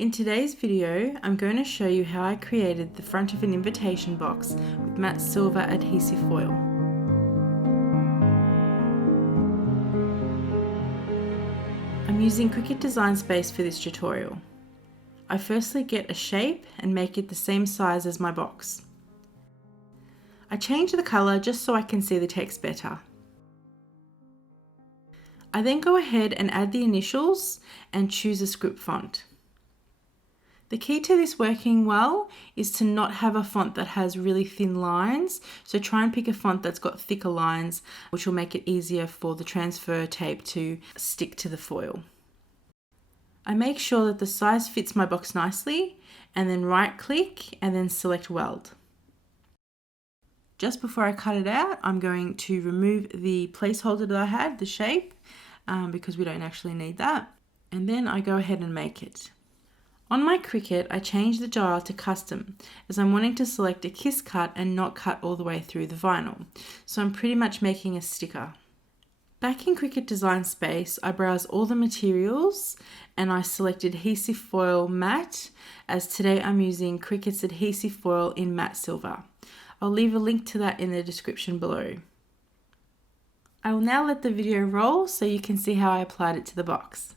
In today's video, I'm going to show you how I created the front of an invitation box with matte silver adhesive foil. I'm using CRICUT Design Space for this tutorial. I firstly get a shape and make it the same size as my box. I change the colour just so I can see the text better. I then go ahead and add the initials and choose a script font. The key to this working well is to not have a font that has really thin lines, so try and pick a font that's got thicker lines, which will make it easier for the transfer tape to stick to the foil. I make sure that the size fits my box nicely, and then right click and then select weld. Just before I cut it out, I'm going to remove the placeholder that I had, the shape, because we don't actually need that, and then I go ahead and make it. On my CRICUT, I changed the dial to custom as I'm wanting to select a kiss cut and not cut all the way through the vinyl. So I'm pretty much making a sticker. Back in CRICUT Design Space, I browse all the materials and I select adhesive foil matte, as today I'm using CRICUT's adhesive foil in matte silver. I'll leave a link to that in the description below. I will now let the video roll so you can see how I applied it to the box.